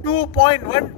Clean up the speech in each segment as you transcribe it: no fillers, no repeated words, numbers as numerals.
2.1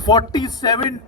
47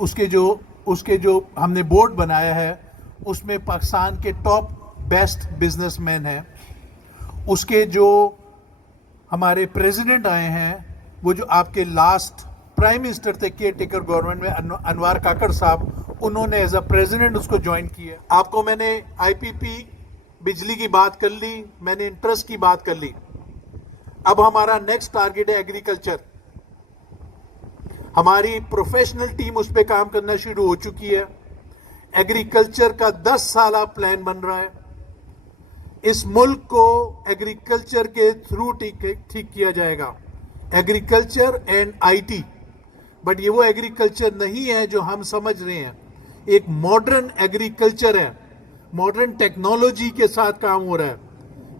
اس کے جو ہم نے بورڈ بنایا ہے اس میں پاکستان کے ٹاپ بیسٹ بزنس مین ہیں. اس کے جو ہمارے پریزیڈنٹ آئے ہیں وہ جو آپ کے لاسٹ پرائم منسٹر تھے کیئر ٹیکر گورنمنٹ میں انوار کاکڑ صاحب, انہوں نے ایز اے پریزیڈنٹ اس کو جوائن کیا. آپ کو میں نے آئی پی پی بجلی کی بات کر لی, میں نے انٹرسٹ کی بات کر لی. اب ہمارا نیکسٹ ٹارگیٹ ہے ایگریکلچر. ہماری پروفیشنل ٹیم اس پہ کام کرنا شروع ہو چکی ہے. ایگریکلچر کا 10 سالہ پلان بن رہا ہے. اس ملک کو ایگریکلچر کے تھرو ٹھیک کیا جائے گا, agriculture and I T. But یہ وہ ایگریکلچر نہیں ہے جو ہم سمجھ رہے ہیں. ایک ماڈرن ایگریکلچر ہے, ماڈرن ٹیکنالوجی کے ساتھ کام ہو رہا ہے.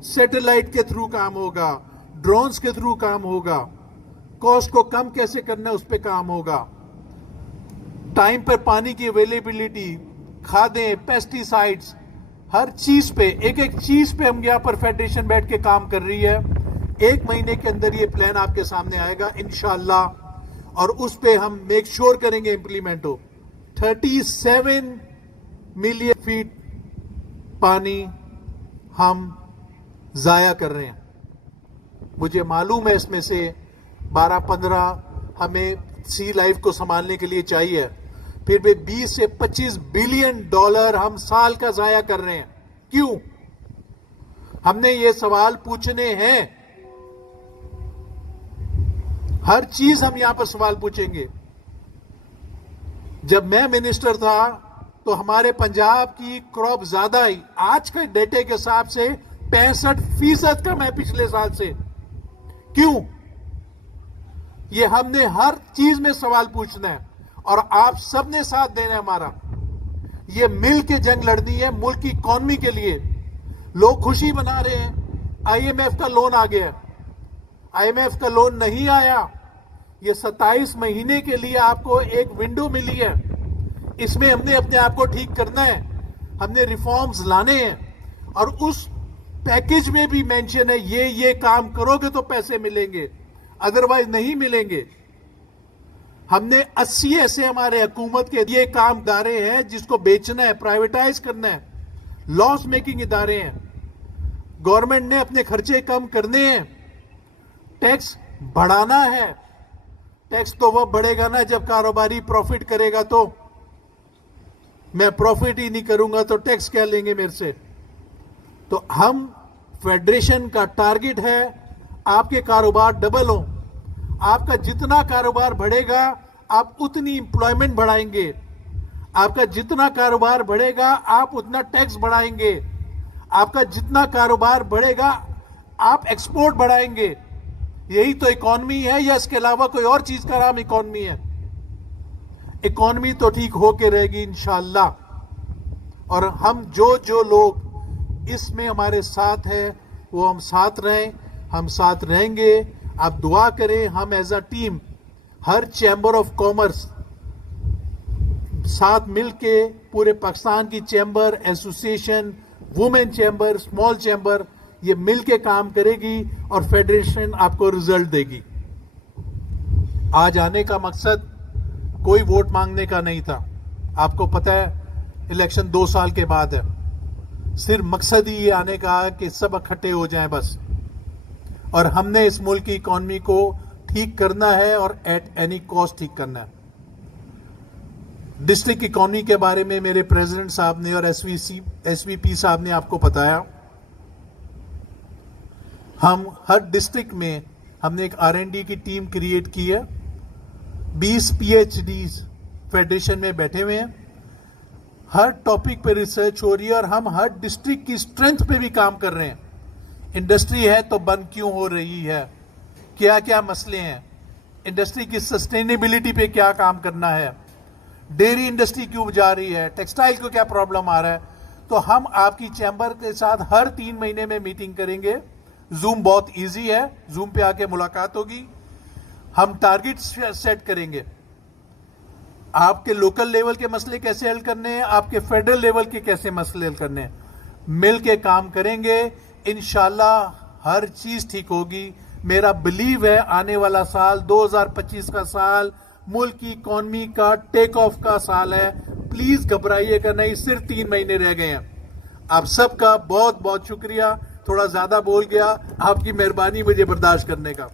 سیٹلائٹ کے تھرو کام ہوگا, ڈرونز کے تھرو کام ہوگا, کاسٹ کو کم کیسے کرنا ہے اس پہ کام ہوگا, ٹائم پر پانی کی اویلیبلٹی, کھادیں, پیسٹی سائڈز, ہر چیز پہ ایک چیز پہ ہم یہاں پر فیڈریشن بیٹھ کے کام کر رہی ہے. 1 مہینے کے اندر یہ پلان آپ کے سامنے آئے گا انشاءاللہ, اور اس پہ ہم میک شور کریں گے امپلیمنٹ ہو. 37 ملین فیٹ پانی ہم ضائع کر رہے ہیں. مجھے معلوم ہے اس میں سے 12-15 ہمیں سی لائف کو سنبھالنے کے لیے چاہیے, پھر بھی 20 سے 25 بلین ڈالر ہم سال کا ضائع کر رہے ہیں. کیوں؟ ہم نے یہ سوال پوچھنے ہیں. ہر چیز ہم یہاں پر سوال پوچھیں گے. جب میں منسٹر تھا تو ہمارے پنجاب کی کراپ زیادہ ہی, آج کے ڈیٹے کے حساب سے 65% کم ہے پچھلے سال سے. کیوں؟ یہ ہم نے ہر چیز میں سوال پوچھنا ہے اور آپ سب نے ساتھ دینا ہے ہمارا. یہ مل کے جنگ لڑنی ہے ملک کی اکانومی کے لیے. لوگ خوشی منا رہے ہیں آئی ایم ایف کا لون آ گیا. آئی ایم ایف کا لون نہیں آیا. یہ 27 مہینے کے لیے آپ کو ایک ونڈو ملی ہے. اس میں ہم نے اپنے آپ کو ٹھیک کرنا ہے, ہم نے ریفارمز لانے ہیں, اور اس پیکج میں بھی مینشن ہے یہ کام کرو گے تو پیسے ملیں گے, ادروائز نہیں ملیں گے. ہم نے 80 ایسے ہمارے حکومت کے یہ کام ادارے ہیں جس کو بیچنا ہے, پرائیویٹائز کرنا ہے, لاس میکنگ ادارے ہیں. گورنمنٹ نے اپنے خرچے کم کرنے ہیں, ٹیکس بڑھانا ہے. ٹیکس تو وہ بڑھے گا نا جب کاروباری پروفٹ کرے گا. تو میں پروفٹ ہی نہیں کروں گا تو ٹیکس کیا لیں گے میرے سے. تو ہم فیڈریشن کا ٹارگٹ ہے آپ کے کاروبار ڈبل ہوں. آپ کا جتنا کاروبار بڑھے گا آپ اتنی امپلائمنٹ بڑھائیں گے. آپ کا جتنا کاروبار بڑھے گا آپ اتنا ٹیکس بڑھائیں گے. آپ کا جتنا کاروبار بڑھے گا آپ ایکسپورٹ بڑھائیں گے. یہی تو اکانومی ہے, یا اس کے علاوہ کوئی اور چیز کا نام اکانومی ہے؟ اکانومی تو ٹھیک ہو کے رہے گی انشاءاللہ. اور ہم جو لوگ اس میں ہمارے ساتھ ہیں وہ ہم ساتھ رہیں, ہم ساتھ رہیں گے. آپ دعا کریں. ہم ایز اے ٹیم ہر چیمبر آف کامرس ساتھ مل کے, پورے پاکستان کی chamber, association, women chamber, small chamber, یہ مل کے کام کرے گی اور فیڈریشن آپ کو رزلٹ دے گی. آج آنے کا مقصد کوئی ووٹ مانگنے کا نہیں تھا. آپ کو پتہ ہے الیکشن 2 سال کے بعد ہے. صرف مقصد ہی یہ آنے کا ہے کہ سب اکٹھے ہو جائیں بس. اور ہم نے اس ملک کی اکانومی کو ٹھیک کرنا ہے اور ایٹ اینی کاسٹ ٹھیک کرنا ہے. ڈسٹرکٹ اکانومی کے بارے میں میرے پریزیڈنٹ صاحب نے اور ایس وی پی صاحب نے آپ کو بتایا. ہم ہر ڈسٹرکٹ میں ہم نے ایک R&D کی ٹیم کریٹ کی ہے. 20 PhDs فیڈریشن میں بیٹھے ہوئے ہیں. ہر ٹاپک پہ ریسرچ ہو رہی ہے اور ہم ہر ڈسٹرکٹ کی اسٹرینتھ پہ بھی کام کر رہے ہیں. انڈسٹری ہے تو بند کیوں ہو رہی ہے, کیا کیا مسئلے ہیں, انڈسٹری کی سسٹینیبلٹی پہ کیا کام کرنا ہے, ڈیری انڈسٹری کیوں جا رہی ہے, ٹیکسٹائل کو کیا پرابلم آ رہا ہے. تو ہم آپ کی چیمبر کے ساتھ ہر 3 مہینے میں میٹنگ کریں گے. زوم بہت ایزی ہے, زوم پہ آ کے ملاقات ہوگی. ہم ٹارگٹ سیٹ کریں گے, آپ کے لوکل لیول کے مسئلے کیسے حل کرنے ہیں, آپ کے فیڈرل لیول کے کیسے مسئلے حل کرنے ہیں. مل کے کام کریں گے, انشاءاللہ ہر چیز ٹھیک ہوگی. میرا بلیو ہے آنے والا سال 2025 کا سال ملک کی اکانومی کا ٹیک آف کا سال ہے. پلیز گھبرائیے گا نہیں, صرف 3 مہینے رہ گئے ہیں. آپ سب کا بہت بہت شکریہ. تھوڑا زیادہ بول گیا, آپ کی مہربانی مجھے برداشت کرنے کا.